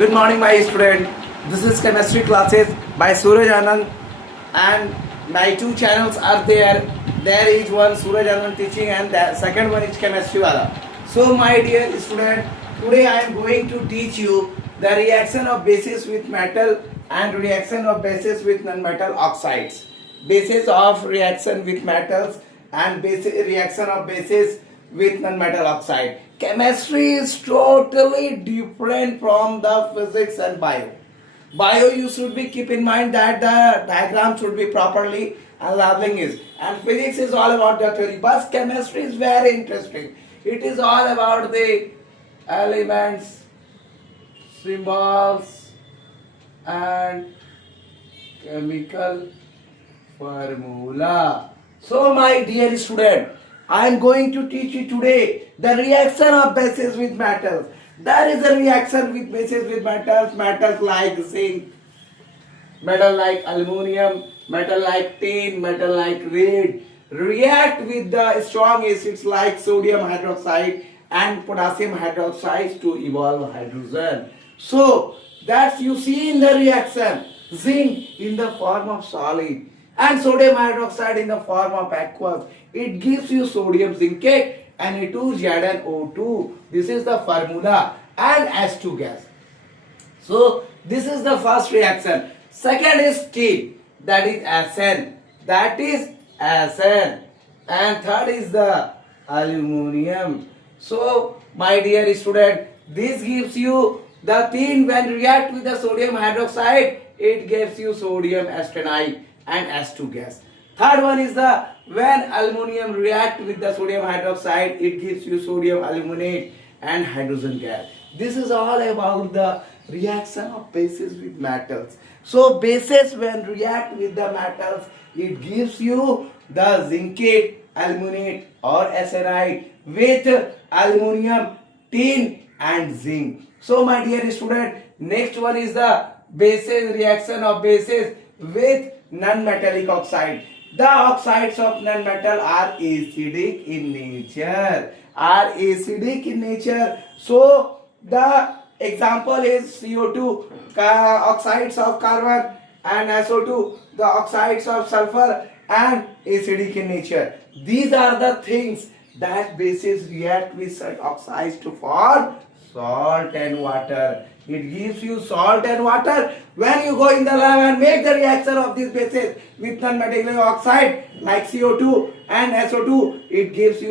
Good morning, my student. This is chemistry classes by Suraj Anand, and my two channels are there. There is one Suraj Anand teaching, and the second one is chemistry wala. So, my dear student, today I am going to teach you the reaction of bases with metal and reaction of bases with non-metal oxides. Basis of reaction with metals and reaction of bases with non-metal oxide. Chemistry is totally different from the physics and bio. Bio, you should be keep in mind that the diagram should be properly and labeling is. And physics is all about the theory. But chemistry is very interesting. It is all about the elements, symbols, and chemical formula. So, my dear student, I am going to teach you today the reaction of bases with metals. There is a reaction with bases with metals, metals like zinc, metal like aluminum, metal like tin, metal like lead, react with the strong acids like sodium hydroxide and potassium hydroxide to evolve hydrogen. So, that you see in the reaction, zinc in the form of solid and sodium hydroxide in the form of aqueous. It gives you sodium zincate Na2Zn O2. This is the formula, and S2 gas. So this is the first reaction. Second is tin, that is Sn. That is Sn. And third is the aluminum. So my dear student, this gives you the tin when react with the sodium hydroxide, it gives you sodium astenite and S2 gas. Third one is the when aluminum react with the sodium hydroxide, it gives you sodium aluminate and hydrogen gas. This is all about the reaction of bases with metals. So bases when react with the metals, it gives you the zincate, aluminate or aserite with aluminum, tin and zinc. So my dear student, next one is the bases reaction of bases with non-metallic oxide. The oxides of non-metal are acidic in nature. So the example is CO2, oxides of carbon, and SO2, the oxides of sulfur, and acidic in nature. These are the things that bases react with such oxides to form salt and water. It gives you salt and water. When you go in the lab and make the reaction of these bases with non-metallic oxide like CO2 and SO2, it gives you